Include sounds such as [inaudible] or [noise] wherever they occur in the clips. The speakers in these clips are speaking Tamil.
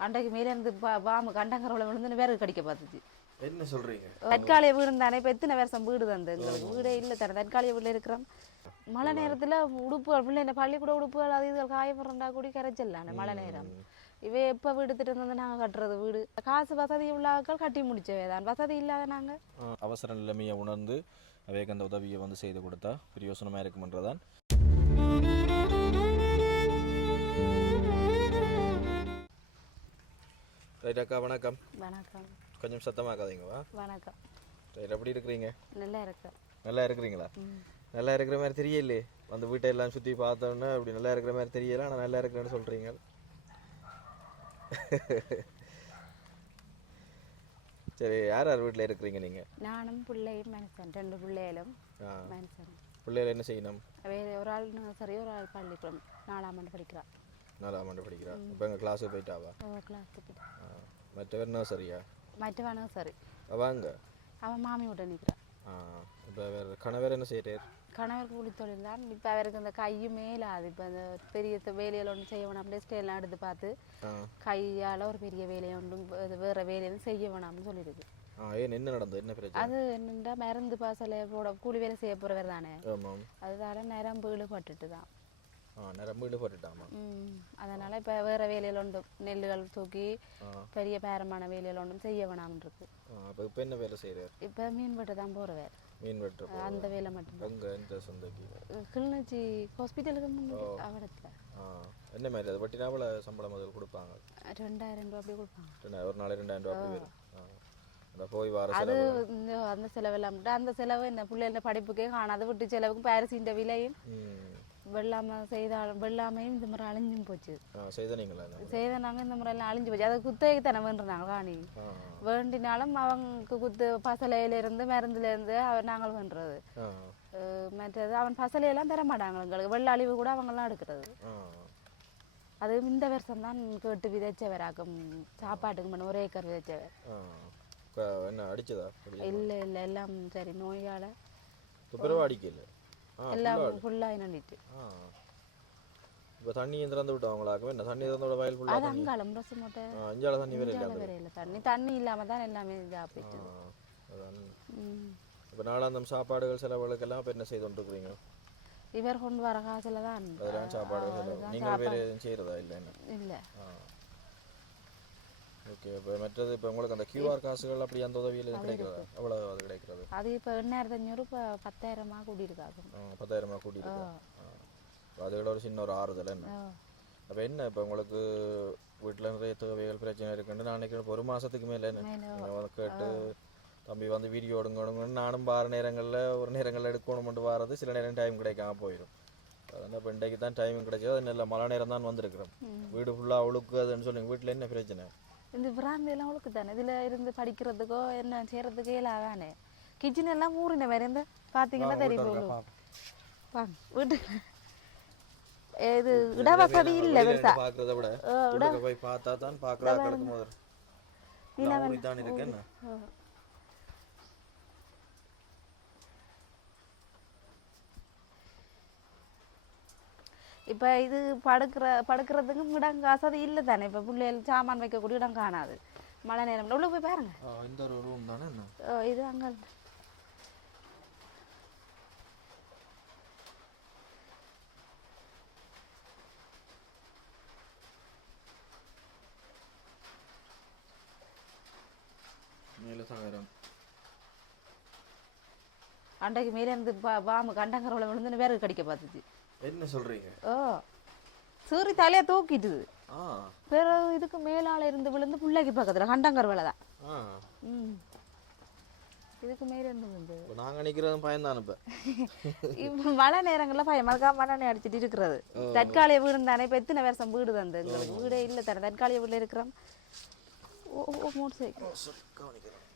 அன்றைக்கு மேலே இருந்து பா- பாம்பு கண்டங்கரவுல விழுந்து விறகு கடிக்க பார்த்துச்சு. என்ன சொல்றீங்க? தற்காலிக வீடு தானே இப்போ எத்தனை வருஷம் வீடு தந்து எங்களுக்கு வீடே இல்லை தர தற்காலிக வீட்டில் இருக்கிறோம். மழை நேரத்தில் உடுப்புகள் பிள்ளை பள்ளிக்கூட உடுப்புகள் அது இது காயப்படுறா கூடி கரைச்சல்லானே மழை நேரம். இவை எப்போ வீடு திட்டம் வந்து நாங்கள் கட்டுறது வீடு? காசு வசதி உள்ள ஆட்கள் கட்டி முடிச்சவே தான். வசதி இல்லாத நாங்கள் அவசர நிலைமையை உணர்ந்து அவைக்கு அந்த உதவியை வந்து செய்து கொடுத்தா பிரயோசனமாக இருக்குமென்றதான் ரைட் அக்கா வணக்கம். வணக்கம். கொஞ்சம் சத்தமாக்காதீங்கவா வணக்கம். ரைட் எப்படி இருக்கிறீங்க? நல்லா இருக்கு. நல்லா இருக்கிறீங்களா? நல்லா இருக்கிற மாதிரி தெரியலையே. அந்த வீட்டை எல்லாம் சுற்றி பார்த்தோன்னே அப்படி நல்லா இருக்கிற மாதிரி தெரியல ஆனால் நல்லா இருக்கிறேன்னு சொல்கிறீங்க சரி யார் யார் வீட்டில் இருக்கிறீங்க நீங்கள் நானும் பிள்ளையும் மனுஷன் ரெண்டு பிள்ளைகளும் மனுஷன். பிள்ளைகள் என்ன செய்யணும்? வேறு ஒரு ஆள் சரி ஒரு ஆள் பள்ளிக்கூடம் நாலாம் ஆண்டு படிக்கிறான் நாலாம் ஆண்டு படிக்கிறா இப்போ எங்கள் கிளாஸுக்கு போயிட்டாவா கிளாஸுக்கு போயிட்டு மற்றவர் நர்சரியா மற்றவனும் சரி வாங்க அவன் மாமி விட்ட நிற்கிறான் ஆ இப்போ வேறு கணவர் என்ன செய்கிறார் கணவர் கூலி தொழில் தான் இப்போ அவருக்கு அந்த கையும் மேலாது இப்போ அந்த பெரிய வேலையில ஒன்று செய்ய வேணாம் அப்படியே ஸ்டேலாம் எடுத்து பார்த்து கையால் ஒரு பெரிய வேலையை ஒன்றும் வேறு வேலையும் செய்ய வேணாம்னு சொல்லியிருக்கு ஏன் என்ன நடந்தது என்ன பிரச்சனை அது என்னண்டா மருந்து பாசலை போட கூலி வேலை செய்ய போகிறவர் தானே ஆமாம் அதனால நரம்பு இழுபட்டுட்டு தான் ஆ நிரம்பு ஈடுபட்டுட்டாமா ம் அதனால் இப்போ வேறு வேலையில் ஒன்றும் நெல்லுகள் தூக்கி பெரிய பேரமான வேலையில் ஒன்றும் செய்ய வேணாம்னு இருக்கு அப்போ இப்போ என்ன வேலை செய்கிறார் இப்போ மீன் வெட்ட தான் போகிறவர் மீன் வெட்டுற அந்த வேலை மட்டும் எங்கே இந்த சந்தைக்கு கிளிநொச்சி ஹாஸ்பிட்டலுக்கு முன்னாடி அவடத்தில் என்ன மாதிரி அது வட்டினா அவ்வளோ சம்பளம் முதல் கொடுப்பாங்க ரெண்டாயிரம் ரூபா அப்படி கொடுப்பாங்க ரெண்டாயிரம் ஒரு நாளைக்கு ரெண்டாயிரம் ரூபா அப்படி வரும் ஆ அந்த போய் வர அது அந்த செலவெல்லாம் விட்டு அந்த செலவு என்ன பிள்ளைகள படிப்புக்கே காணாத விட்டு செலவுக்கு பாரிசின்ற விலையும் வெள்ளாமை செய்தாலும் வெள்ளாமையும் இந்த முறை அழிஞ்சும் போச்சு. செய்தனீங்களா என்ன? செய்த நாங்கள் இந்த முறையெல்லாம் அழிஞ்சு போச்சு. அதை குத்தகைக்கு தானே வேண்டுறாங்க காணி வேண்டினாலும் அவங்க குத்து பசலையிலேருந்து மருந்துலேருந்து அவ நாங்கள் பண்ணுறது ஆ. மற்றது அவன் பசலையெல்லாம் தர மாட்டாங்க எங்களுக்கு. வெள்ள அழிவு கூட அவங்கெல்லாம் எடுக்கிறது. அது இந்த வருஷம் தான் கேட்டு விதைச்சவராக்கும். சாப்பாட்டுக்கு மட்டும் ஒரு ஏக்கர் விதைச்சவர். என்ன அடிச்சதா? இல்லை இல்லை எல்லாம் சரி நோயால். துப்புரவா அடிக்கல. எல்லாம் ஃபுல்லாக நண்டிட்டு இப்போ தண்ணி திறந்து விட்டவங்களாக்கும் என்ன? தண்ணி திறந்து விட வயல் அது ஃபுல்லாக அங்காளம் ரச மூட்டை ஆ அஞ்சால தண்ணி வேற இல்லை இந்தியாவில் வரையில தண்ணி தண்ணி இல்லாமல் தான் எல்லாமே இதாக போயிட்டு. இப்போ நாளாந்தம் சாப்பாடுகள் செலவுகளுக்கெல்லாம் இப்போ என்ன செய்து கொண்டிருக்கிறீங்க? இவர் கொண்டு வர காசுல தான் சாப்பாடு நீங்கள் வேறு எதுவும் செய்கிறதா இல்லை இல்லை. ஓகே இப்போ மற்றது இப்போ உங்களுக்கு அந்த கியூஆர் காசுகள் அப்படி அந்த உதவியில் கிடைக்கிறதா எவ்வளோ அது கிடைக்கிறது? அது இப்போ எண்ணாயிரத்தி அஞ்சூறு இப்போ பத்தாயிரமா கூட்டியிருக்காங்க ஆ, பத்தாயிரமா கூட்டிட்டு அதோட ஒரு சின்ன ஒரு ஆறுதல் என்ன? அப்போ என்ன இப்போ உங்களுக்கு வீட்டில் நிறைய தேவைகள் பிரச்சனை இருக்குன்னு நான் நினைக்கிறேன். ஒரு மாதத்துக்கு மேலே என்ன? கேட்டு தம்பி வந்து வீடியோ எடுங்க எடுங்கன்னு நானும் வார நேரங்களில் ஒரு நேரங்களில் எடுக்கணும்ட்டு வாரது சில நேரம் டைம் கிடைக்காம போயிடும் அதனால் இப்போ இன்றைக்கு தான் டைம் கிடைச்சது. அது நல்ல மழை நேரம் தான் வந்திருக்கிறோம். வீடு ஃபுல்லாக அழுக்கு அதுன்னு சொல்லுங்க. வீட்டில் என்ன பிரச்சனை? இந்த பிராந்தியெல்லாம் அவளுக்கு தானே இதில் இருந்து படிக்கிறதுக்கோ என்ன செய்கிறதுக்கோ இல்லாதானே கிச்சன் எல்லாம் ஊறின வேறு இந்த பார்த்தீங்கன்னா தெரியும் வாங்க வீட்டுக்கு இது இடவசதி இல்லை பெருசா. பார்க்குறத விட போய் பார்த்தா தான் பார்க்குறா கிடக்கும் போது நான் ஊறி தான் இருக்கேன் இப்போ இது படுக்கிற படுக்கிறதுக்கும் இடம் வசதி இல்லை தானே. இப்போ பிள்ளைகள் சாமான் வைக்கக்கூடிய இடம் காணாது. மழை நேரம் உள்ள போய் பாருங்க. இந்த ஒரு ரூம் தானே இது அங்கே சாயிரம் அன்றைக்கு மேலே இருந்து பா பாம்பு கண்டங்கரவுல விழுந்து விறகு கடிக்க பார்த்துச்சு. என்ன சொல்கிறீங்க ஓ சூரி தலையை தூக்கிட்டுது ஆ. பிறகு இதுக்கு மேலால இருந்து விழுந்து பிள்ளைக்கு பக்கத்தில் கண்டங்கரவலை தான். ஆ. ம். இதுக்கு மேலே இருந்து விழுந்து. இப்போ நாங்கள் நிற்கிறதும் பயன்தான் இப்போ. [laughs] இப்போ மழை நேரங்களில் பயம் அதுக்காக மண்ணெண்ணை அடிச்சிட்டு இருக்கிறது. தற்காலிக வீடு தானே இப்போ எத்தனை வருஷம் வீடு தந்து எங்களுக்கு வீடே இல்லை தர தற்காலிக வீட்டில் இருக்கிறோம். ஓ ஓ மோட்டர் சைக்கிள் சரி கவனிக்கிறோம் டாய்லெட்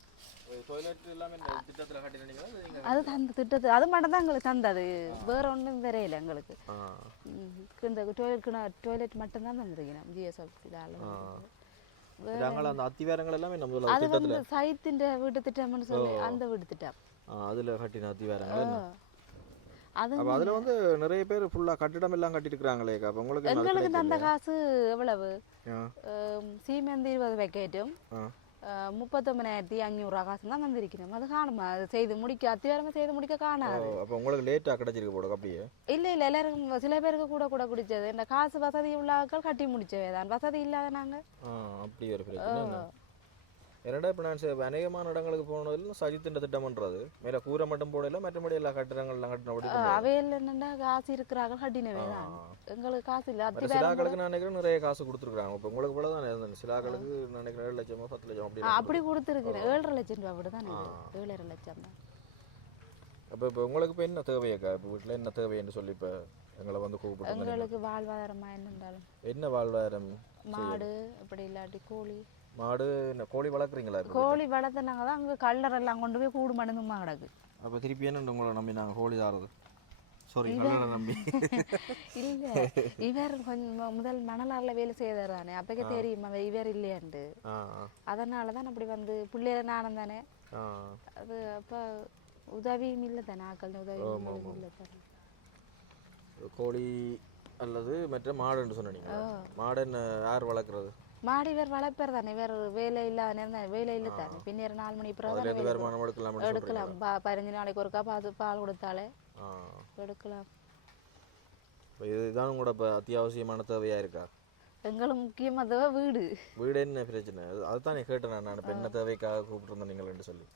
எல்லாமே இந்த திட்டத்தில் கட்டினீங்களா இல்லை நீங்கள் அது தந்த திட்டத்து அது மட்டும் தான் எங்களுக்கு தந்தது வேற ஒன்றும் தெரியல எங்களுக்கு. இந்த டொய்லெட் டாய்லெட் மட்டும்தான் தந்துருக்கணும் ஜிஎஸ்எஃப் இதால் அந்த அத்திவாரங்கள் எல்லாமே நம்ம அது வந்து சைத்தின் வீட்டு திட்டம்னு சொல்லி அந்த வீட்டு திட்டம். அதில் கட்டின அத்திவாரங்கள்? அது அப்போ அதில் வந்து நிறைய பேர் ஃபுல்லாக கட்டிடம் எல்லாம் கட்டிருக்கிறாங்களே அப்போ உங்களுக்கு என்ன அது எங்களுக்கு தந்த காசு எவ்வளவு? சீமெந்து இருபது பேக்கெட்டும் ஆ. முப்பத்தொம்பதாயிரத்தி அஞ்சூறுரூவா காசு தான் வந்திருக்கணும். அது காணுமா? அது செய்து முடிக்க அத்தியாரமாக செய்து முடிக்க காணாது. அப்போ உங்களுக்கு லேட்டாக கிடச்சிருக்கு போட அப்படியே? இல்லை இல்லை எல்லாருக்கும் சில பேருக்கு கூட கூட குடிச்சது இந்த காசு வசதி உள்ள ஆட்கள் கட்டி முடிச்சவே தான். வசதி இல்லாத நாங்கள் ஆ அப்படி ஒரு? என்னடா இப்போ நான் அநேகமான இடங்களுக்கு போனதில் சஜித்தின் திட்டம்ன்றது மேலே கூரை மட்டும் போடல மற்றபடி எல்லா கட்டிடங்கள்லாம் கட்டினபடி அவையில் என்னென்னா காசு இருக்கிறாங்க கட்டினவே தான். எங்களுக்கு காசு இல்லை. அத்தி சிலாக்களுக்கு நான் நினைக்கிறேன் நிறைய காசு கொடுத்துருக்காங்க இப்போ உங்களுக்கு போல தான் இருந்தது சிலாக்களுக்கு நான் நினைக்கிறேன் ஏழு லட்சமோ பத்து லட்சம் அப்படி அப்படி கொடுத்துருக்குறேன். ஏழரை லட்சம் ரூபா அப்படி தான் ஏழரை லட்சம் தான். அப்போ இப்போ உங்களுக்கு இப்போ என்ன தேவையாக்கா இப்போ வீட்டில் என்ன தேவைன்னு சொல்லி இப்போ எங்களை வந்து கூப்பிட்டு எங்களுக்கு வாழ்வாதாரமா என்னென்றாலும். என்ன வாழ்வாதாரம்? மாடு அப்படி இல்லாட்டி கோழி. மாடு என்ன கோழி வளர்க்குறீங்களா கோழி வளர்த்துனாங்க தான் அங்கே கல்லறெல்லாம் கொண்டு போய் கூடு மடங்குமா கிடக்கு. அப்போ திருப்பி என்ன உங்களை நம்பி நாங்கள் கோழி தாரது சாரி கல்லறை நம்பி. [laughs] இல்ல. இவர் கொஞ்சம் முதல் மணலாறுல வேலை செய்தார் தானே அப்பக்கே தெரியும் இவர் இல்லையாண்டு அதனால தான் அப்படி வந்து பிள்ளைய நானும் தானே. அது அப்போ உதவியும் இல்லை தானே ஆக்கள் உதவியும் இல்லை தானே. கோழி அல்லது மற்ற மாடுன்னு சொன்னீங்க. மாடு யார் வளர்க்குறது? மாடி இவர் வளர்ப்பார் தானே இவர் வேலை இல்லாத நேரம் தான் வேலை இல்லை தானே. பின்னர் நாலு மணி பிறகு வருமானம் சொல்கிறீங்க எடுக்கலாம். பா பதினஞ்சு நாளைக்கு ஒருக்கா பால் பால் கொடுத்தாலே எடுக்கலாம். இதுதான் உங்களோட இப்போ அத்தியாவசியமான தேவையாக இருக்கா? எங்களுக்கு முக்கியமாக வீடு. வீடு என்ன பிரச்சனை? அது அதுதான் கேட்டேன் நான். இப்போ என்ன தேவைக்காக கூப்பிட்டுருந்தேன் நீங்கள்னு சொல்லி.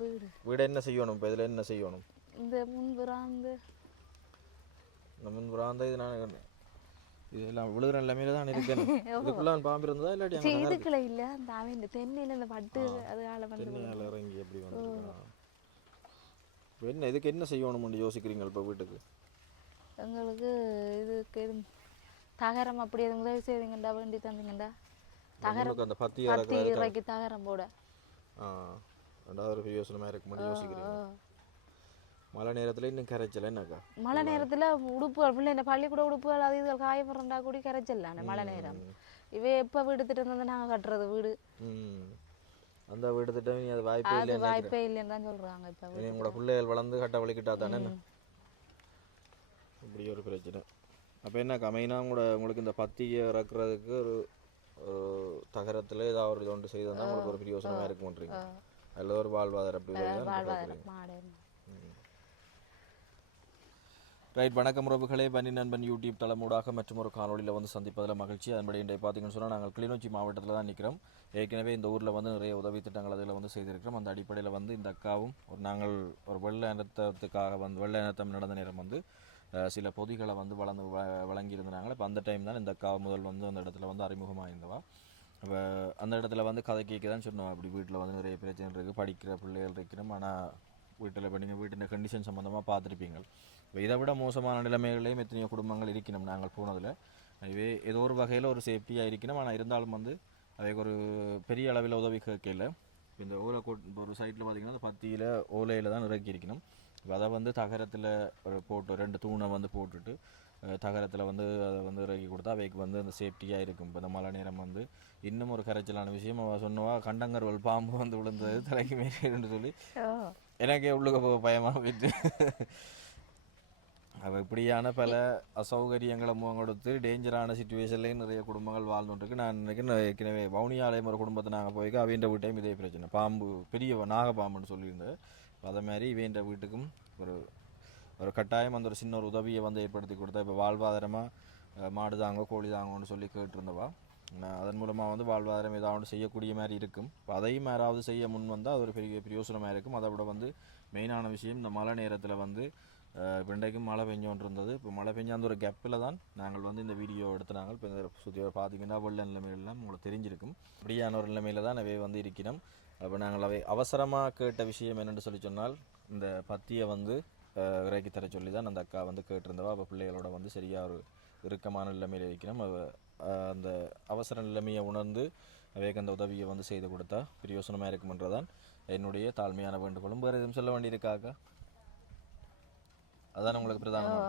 வீடு. வீடு என்ன செய்யணும்? இப்போ இதில் என்ன செய்யணும்? இந்த முன்புறம் வந்து இந்த முன்புறாந்த இது நான் இது எல்லாம் விழுகிற நிலைமையில தான் இருக்கேன் [laughs] இதுக்குள்ள பாம்பு இருந்ததா இல்லாட்டி இதுக்குள்ள இல்ல அந்த அவன் இந்த தென்னையில இந்த பட்டு அதனால வந்து தென்னையால் இறங்கி எப்படி வந்துருக்கான். என்ன இதுக்கு என்ன செய்யணும்னு யோசிக்கிறீங்க இப்போ வீட்டுக்கு? எங்களுக்கு இதுக்கு இது தகரம் அப்படி எதுவும் உதவி செய்வீங்கண்டா வேண்டி தந்தீங்கண்டா? தகரம் அந்த பத்தி ரூபாய்க்கு தகரம் போட. ஆ ரெண்டாவது ஒரு யோசனமாக இருக்க முடியும் யோசிக்கிறீங்க. மழை நேரத்தில் இன்னும் கரைச்சல என்னக்கா மழை நேரத்துல உடுப்புகள் பிள்ளை இந்த பள்ளிக்கூட உடுப்புகள் அது இதுகள் காயப்படுறா கூடி கரைச்சிடலானே மழை நேரம் இவ எப்ப வீடு திட்டம் வந்து நாங்க கட்டுறது வீடு அந்த வீடு திட்டம் நீ அது வாய்ப்பே இல்லை வாய்ப்பே இல்லைன்னு தான் சொல்றாங்க இப்ப உங்களோட பிள்ளைகள் வளர்ந்து கட்ட வலிக்கிட்டா தானே என்ன? இப்படி ஒரு பிரச்சனை அப்போ என்னக்கா மெயினாக உங்களோட உங்களுக்கு இந்த பத்தியை இறக்குறதுக்கு ஒரு தகரத்தில் ஏதாவது ஒரு இது ஒன்று செய்தா உங்களுக்கு ஒரு பெரிய யோசனமாக இருக்கும்ன்றீங்க அதில் ஒரு வாழ்வாதாரம் அப்படி வாழ்வாதாரம் மாடு ரைட் வணக்கம் உறவுகளே. பன்னி நண்பன் யூடியூப் தளமூடாக மற்றும் ஒரு காணொலியில் வந்து சந்திப்பதில் மகிழ்ச்சி. அதன்படி இன்றைய பார்த்தீங்கன்னு சொன்னால் நாங்கள் கிளிநொச்சி மாவட்டத்தில் தான் நிற்கிறோம் ஏற்கனவே இந்த ஊரில் வந்து நிறைய உதவி திட்டங்கள் அதில் வந்து செய்திருக்கிறோம். அந்த அடிப்படையில் வந்து இந்த அக்காவும் ஒரு நாங்கள் ஒரு வெள்ள இனத்தத்துக்காக வந்து வெள்ள இனத்தம் நடந்த நேரம் வந்து சில பொதிகளை வந்து வளர்ந்து வ- வழங்கியிருந்தாங்க. இப்போ அந்த டைம் தான் இந்த அக்கா முதல் வந்து அந்த இடத்துல வந்து அறிமுகமாக இருந்தவா இப்போ அந்த இடத்துல வந்து கதை கேட்க தான் சொன்னோம். அப்படி வீட்டில் வந்து நிறைய பிரச்சனை இருக்குது படிக்கிற பிள்ளைகள் இருக்கிறோம். ஆனால் வீட்டில் இப்போ நீங்கள் வீட்டின் கண்டிஷன் சம்மந்தமாக பார்த்துருப்பீங்க இப்போ இதை விட மோசமான நிலைமைகளையும் எத்தனையோ குடும்பங்கள் இருக்கணும் நாங்கள் போனதில். அதுவே ஏதோ ஒரு வகையில் ஒரு சேஃப்டியாக இருக்கணும். ஆனால் இருந்தாலும் வந்து அவைக்கு ஒரு பெரிய அளவில் உதவி கேட்கல. இப்போ இந்த ஓலை கோட் இப்போ ஒரு சைட்டில் பார்த்தீங்கன்னா அந்த பத்தியில் ஓலையில் தான் இறக்கி இருக்கணும். இப்போ அதை வந்து தகரத்தில் ஒரு போட்டு ரெண்டு தூணை வந்து போட்டுட்டு தகரத்தில் வந்து அதை வந்து இறக்கி கொடுத்தா அவைக்கு வந்து அந்த சேஃப்டியாக இருக்கும். இப்போ இந்த மழை நேரம் வந்து இன்னும் ஒரு கரைச்சலான விஷயம். அவள் சொன்னவா கண்டங்கர்வல் பாம்பு வந்து விழுந்தது தலைக்கு மேலே சொல்லி. எனக்கே உள்ளுக்க போக பயமாக போயிட்டு. அப்போ இப்படியான பல அசௌகரியங்களை முகம் கொடுத்து டேஞ்சரான சுச்சுவேஷன்லேயும் நிறைய குடும்பங்கள் வாழ்ந்துட்டுருக்கு. நான் நினைக்கிறேன் ஏற்கனவே வவுனியாலயம் ஒரு குடும்பத்தை நாங்கள் போய்க்க அவைன்ற வீட்டையும் இதே பிரச்சனை. பாம்பு பெரிய நாகப்பாம்புன்னு சொல்லியிருந்தேன் அதே மாதிரி இவேண்ட வீட்டுக்கும் ஒரு ஒரு கட்டாயம் அந்த ஒரு சின்ன ஒரு உதவியை வந்து ஏற்படுத்தி கொடுத்தா இப்போ வாழ்வாதாரமாக மாடு தாங்க கோழி தாங்கன்னு சொல்லி கேட்டிருந்தவா. அதன் மூலமாக வந்து வாழ்வாதாரம் ஏதாவது செய்யக்கூடிய மாதிரி இருக்கும். இப்போ அதையும் யாராவது செய்ய முன் வந்தால் அது ஒரு பெரிய பிரயோசனமாக இருக்கும். அதை விட வந்து மெயினான விஷயம் இந்த மழை நேரத்தில் வந்து அஹ், இன்றைக்கும் மழை பெஞ்சோன்று இருந்தது இப்போ மழை பெஞ்ச அந்த ஒரு கேப்பில் தான் நாங்கள் வந்து இந்த வீடியோ எடுத்துனாங்க இப்போ இந்த சுற்றி பார்த்தீங்கன்னா வெள்ள நிலைமைகள்லாம் உங்களுக்கு தெரிஞ்சிருக்கும். இப்படியான ஒரு நிலைமையில தான் அவை வந்து இருக்கிறோம். அப்போ நாங்கள் அவை அவசரமாக கேட்ட விஷயம் என்னென்னு சொல்லி சொன்னால் இந்த பத்தியை வந்து இறக்கி தர சொல்லி தான் அந்த அக்கா வந்து கேட்டிருந்தவா. அப்போ பிள்ளைகளோட வந்து சரியாக ஒரு இறுக்கமான நிலைமையில் இருக்கிறோம். அந்த அவசர நிலைமையை உணர்ந்து அவைக்கு அந்த உதவியை வந்து செய்து கொடுத்தா பிரயோசனமாக இருக்குமென்றதான் என்னுடைய தாழ்மையான வேண்டுகோளும். வேறு எதுவும் சொல்ல வேண்டியிருக்காக்கா அதான் உங்களுக்கு பிரதானம்?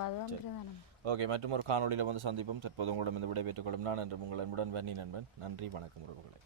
ஓகே மற்றும் ஒரு காணொளியில் வந்து சந்திப்போம். தற்போது உங்களிடம் இந்த விடை பெற்றுக்கொள்ளும் நான் என்று உங்கள் அன்புடன் வன்னி நண்பன். நன்றி வணக்கம் உறவுகளை.